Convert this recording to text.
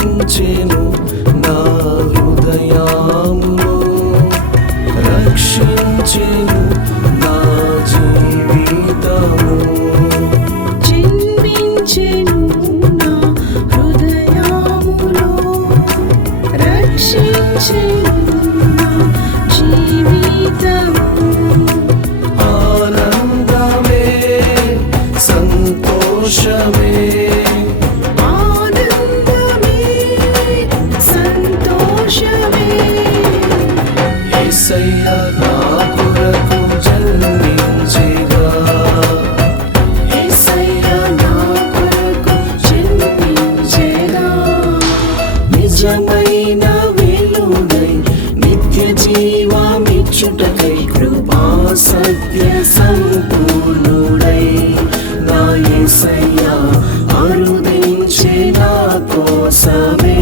జన్మించెను నా హృదయములో, రక్షించెను నా జీవితము. జన్మించెను నా హృదయములో, రక్షించెను నా జీవితము. ఆనందమే సంతోషమే, ఆనందమే సంతోషమే, యేసయ్య నా కొరకు జన్మించెగా, యేసయ్య నా కొరకు జన్మించెగా. నిజమైన వెలుగై నిత్య జీవమిచ్చుటకై కృపా సత్య సంపూర్ణుడై నా యేసయ్య అరుదించే నా కోసమే.